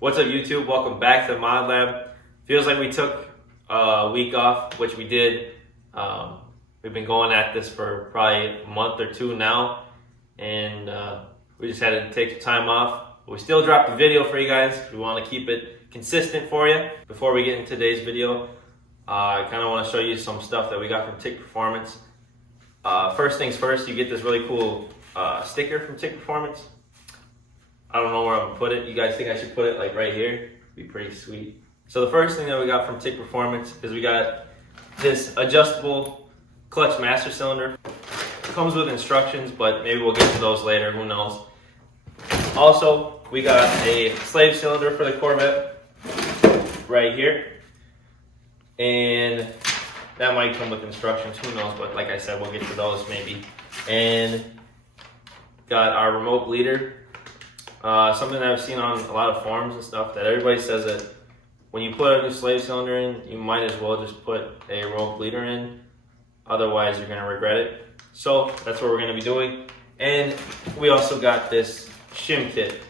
What's up YouTube? Welcome back to the Mod Lab. Feels like we took a week off, which we did. We've been going at this for probably a month or two now, and we just had to take some time off. But we still dropped a video for you guys. We want to keep it consistent for you. Before we get into today's video, I kind of want to show you some stuff that we got from Tick Performance. First things first, you get this really cool sticker from Tick Performance. I don't know where I'm gonna put it. You guys think I should put it like right here? It'd be pretty sweet. So the first thing that we got from Tick Performance is we got this adjustable clutch master cylinder. It comes with instructions, but maybe we'll get to those later, who knows. Also, we got a slave cylinder for the Corvette right here. And that might come with instructions, who knows, but like I said, we'll get to those maybe. And got our remote bleeder. Something that I've seen on a lot of forums and stuff, that everybody says that when you put a new slave cylinder in, you might as well just put a remote bleeder in, otherwise you're going to regret it. So that's what we're going to be doing. And we also got this shim kit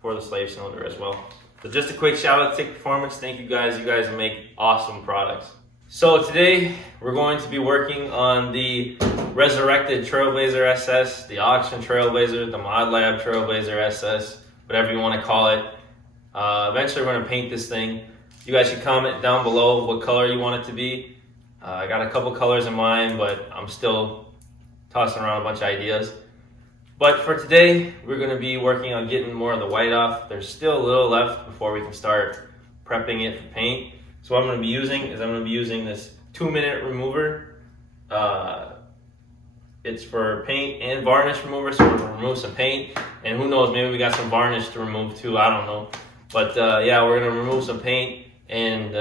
for the slave cylinder as well. So just a quick shout out to Tick Performance. Thank you guys make awesome products. So today we're going to be working on the resurrected Trailblazer SS, the auction Trailblazer, the Mod Lab Trailblazer SS, whatever you want to call it. Eventually we're going to paint this thing. You guys should comment down below what color you want it to be. I got a couple colors in mind, but I'm still tossing around a bunch of ideas. But for today, we're going to be working on getting more of the white off. There's still a little left before we can start prepping it for paint. So what I'm going to be using this 2-minute remover. It's for paint and varnish remover, so we're going to remove some paint. And who knows, maybe we got some varnish to remove too, I don't know. But yeah, we're going to remove some paint and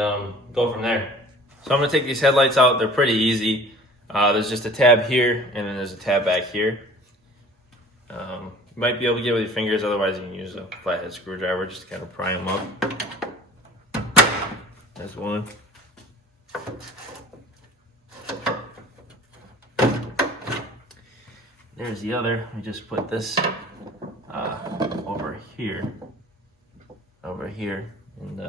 go from there. So I'm going to take these headlights out. They're pretty easy. There's just a tab here, and then there's a tab back here. You might be able to get it with your fingers, otherwise you can use a flathead screwdriver just to kind of pry them up. That's one. There's the other. We just put this over here, and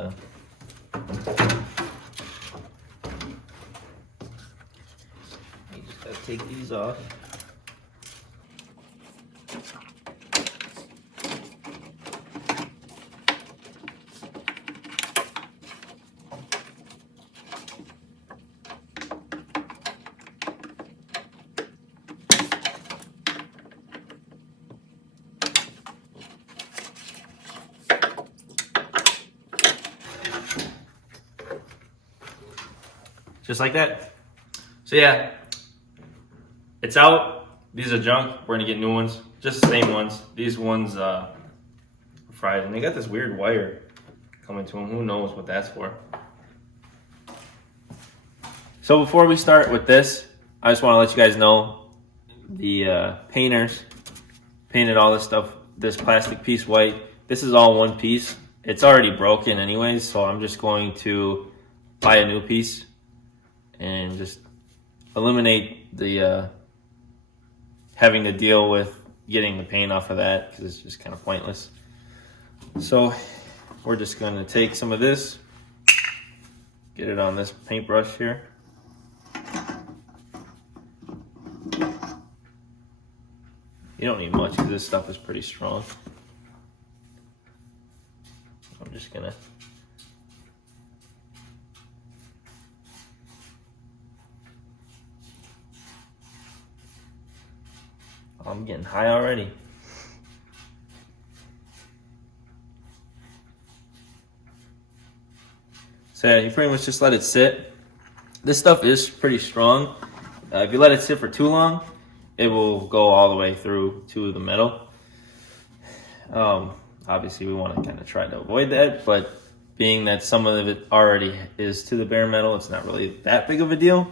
you just gotta take these off. Just like that. So yeah, it's out. These are junk. We're gonna get new ones, just the same ones. These ones fried, and they got this weird wire coming to them. Who knows what that's for? So before we start with this, I just want to let you guys know the painters painted all this stuff, this plastic piece white. This is all one piece. It's already broken anyways, so I'm just going to buy a new piece and just eliminate the having to deal with getting the paint off of that, because it's just kind of pointless. So we're just going to take some of this, get it on this paintbrush here. You don't need much because this stuff is pretty strong. I'm just gonna I'm getting high already. So yeah, you pretty much just let it sit. This stuff is pretty strong. If you let it sit for too long, it will go all the way through to the metal. Obviously we want to kind of try to avoid that, but being that some of it already is to the bare metal, it's not really that big of a deal.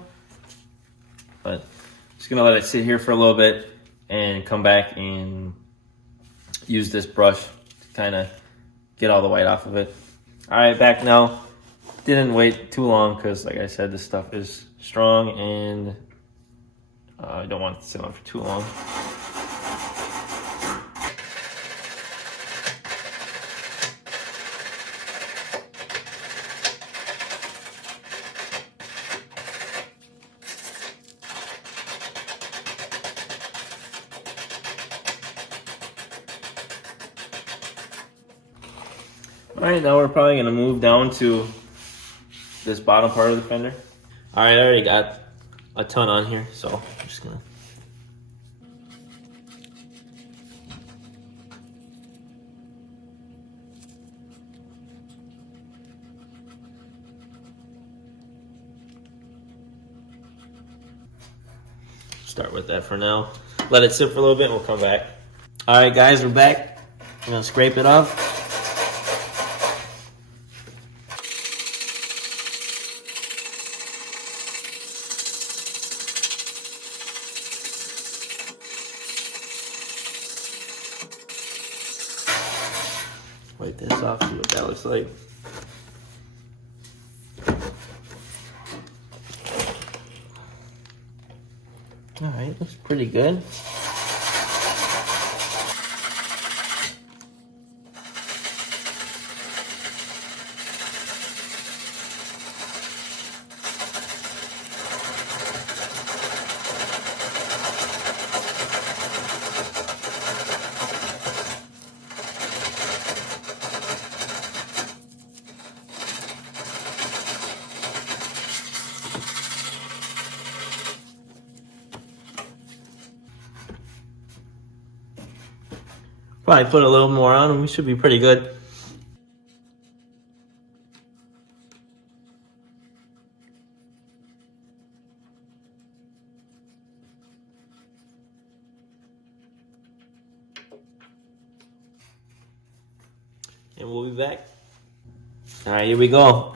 But just gonna let it sit here for a little bit and come back and use this brush to kind of get all the white off of it. All right, back now. Didn't wait too long because, like I said, this stuff is strong and I don't want it to sit on for too long. All right, now we're probably gonna move down to this bottom part of the fender. All right, I already got a ton on here, so I'm just gonna. Start with that for now. Let it sit for a little bit and we'll come back. All right, guys, we're back. I'm gonna scrape it off. Wipe this off, see what that looks like. All right, looks pretty good. Probably put a little more on and we should be pretty good. And we'll be back. All right, here we go.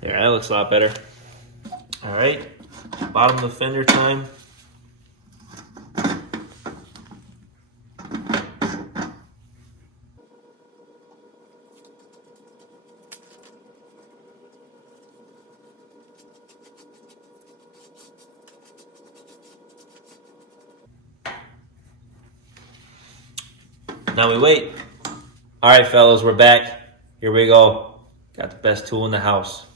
There, that looks a lot better. All right, bottom of the fender time. Now we wait. All right, fellas, we're back. Here we go. Got the best tool in the house.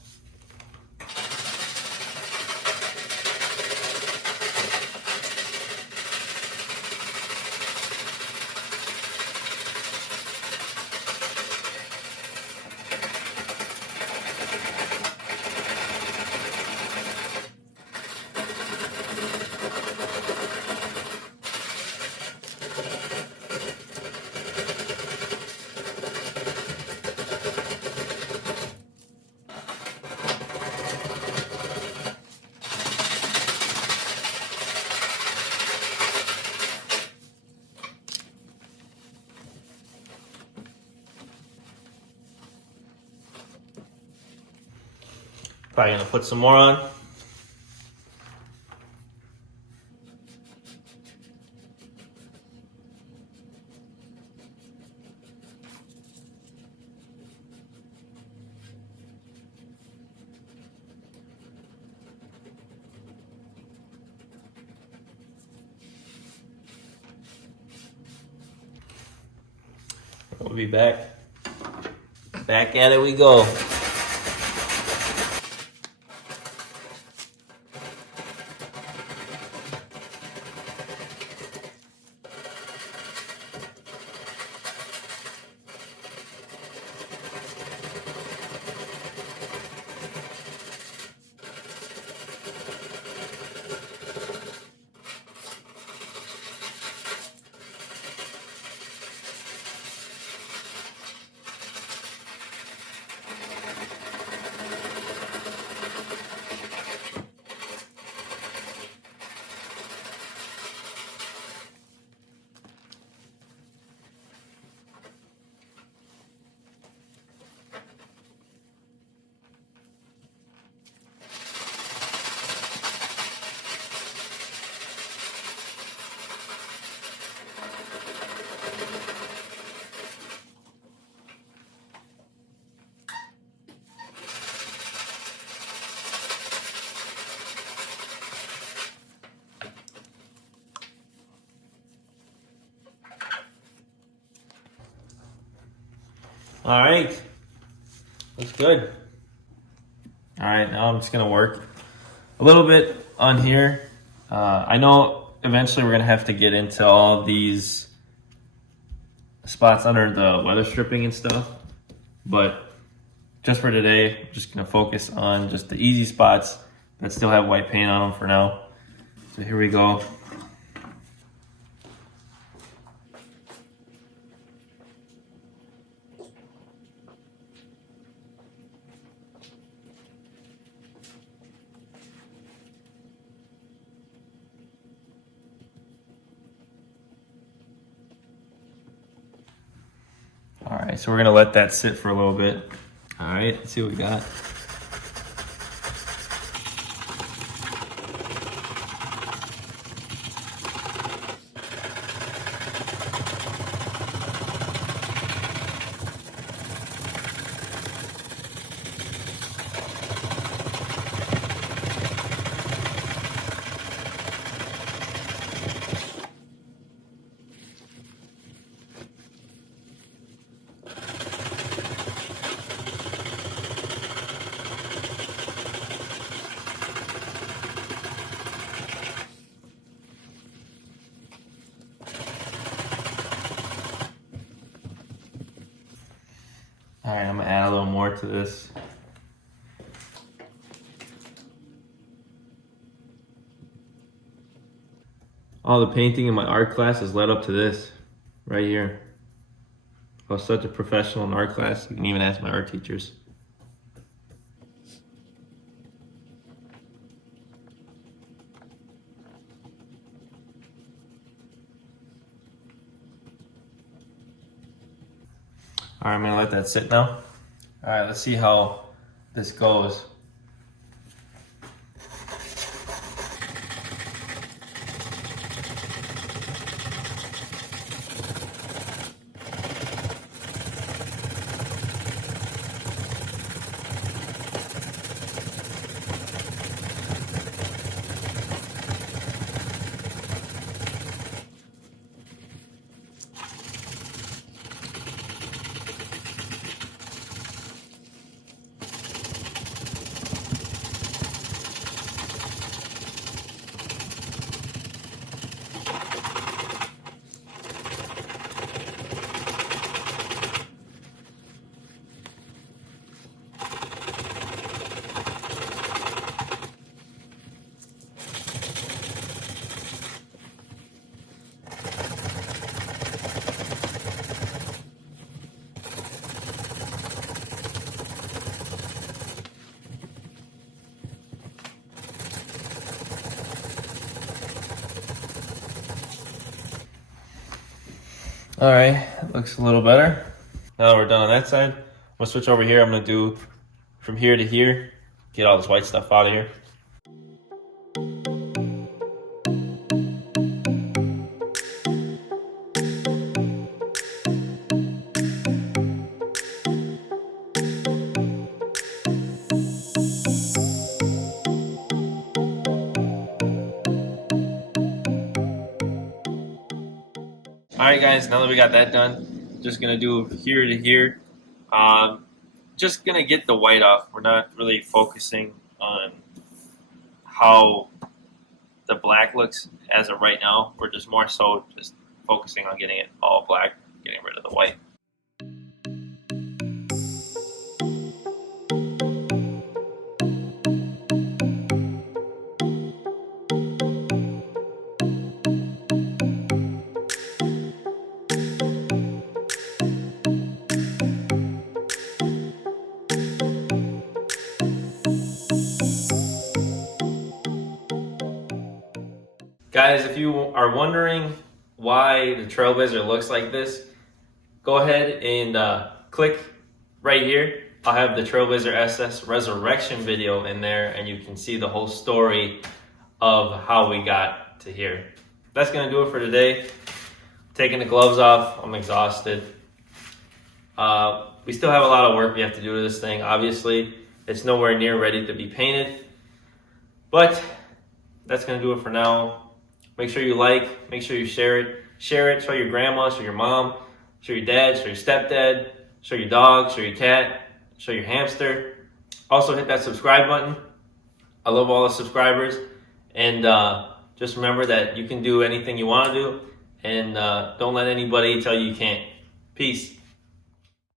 Probably gonna put some more on. We'll be back. Back at it we go. All right, looks good. All right, now I'm just gonna work a little bit on here. I know eventually we're gonna have to get into all these spots under the weather stripping and stuff, but just for today, I'm just gonna focus on just the easy spots that still have white paint on them for now. So here we go. All right, so we're gonna let that sit for a little bit. All right, let's see what we got. All right, I'm gonna add a little more to this. All the painting in my art class has led up to this right here. I was such a professional in art class. You can even ask my art teachers. All right, I'm gonna let that sit now. All right, let's see how this goes. All right, it looks a little better. Now we're done on that side. I'm gonna switch over here. I'm gonna do from here to here, get all this white stuff out of here. All right, guys, now that we got that done, just gonna do here to here. Just gonna get the white off. We're not really focusing on how the black looks as of right now. We're just more so just focusing on getting it all black, getting rid of the white. Guys, if you are wondering why the Trailblazer looks like this, go ahead and click right here. I'll have the Trailblazer SS Resurrection video in there, and you can see the whole story of how we got to here. That's gonna do it for today. Taking the gloves off, I'm exhausted. We still have a lot of work we have to do to this thing. Obviously, it's nowhere near ready to be painted, but that's gonna do it for now. Make sure you make sure you share it, show your grandma, show your mom, show your dad, show your stepdad, show your dog, show your cat, show your hamster. Also hit that subscribe button. I love all the subscribers. And just remember that you can do anything you want to do. And don't let anybody tell you you can't. Peace.